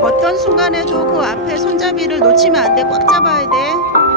어떤 순간에도 그 앞에 손잡이를 놓치면 안 돼. 꽉 잡아야 돼.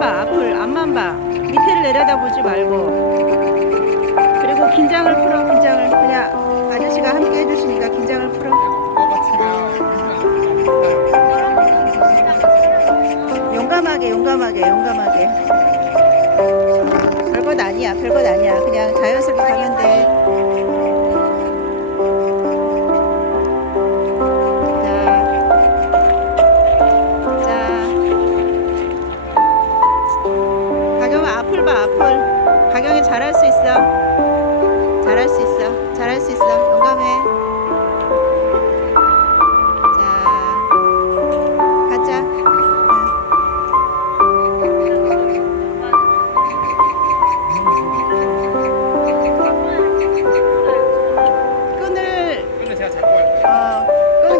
봐. 앞을 앞만 봐. 밑에를 내려다보지 말고. 그리고 긴장을 풀어. 긴장을 그냥 아저씨가 함께 해주시니까 긴장을 풀어. 용감하게 용감하게 용감하게. 별것 아니야. 별것 아니야. 그냥 자연스럽게 가면 돼.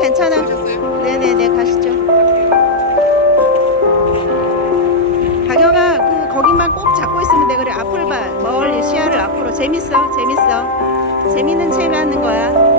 괜찮아. 네네네 가시죠. 가경아 그 거기만 꼭 잡고 있으면 돼. 그래 앞을 봐. 멀리 시야를 앞으로. 재밌어 재밌어. 재밌는 체험 하는 거야.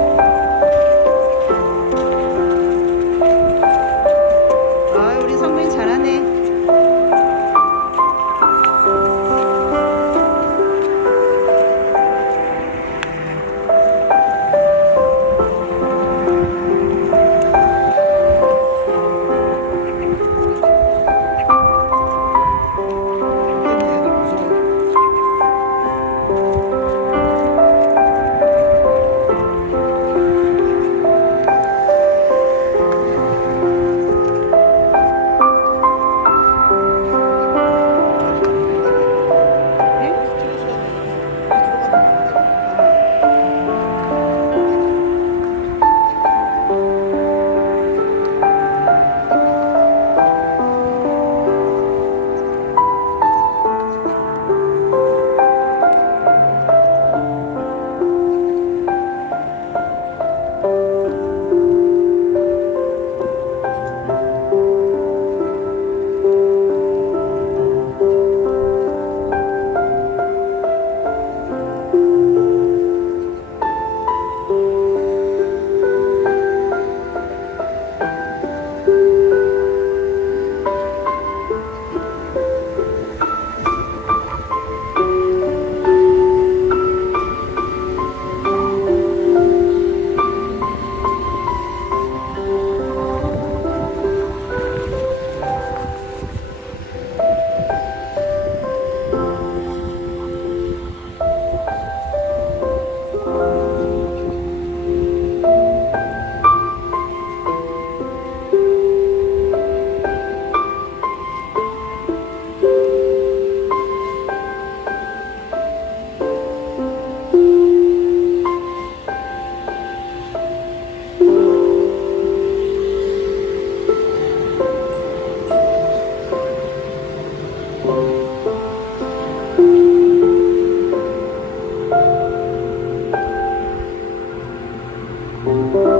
네.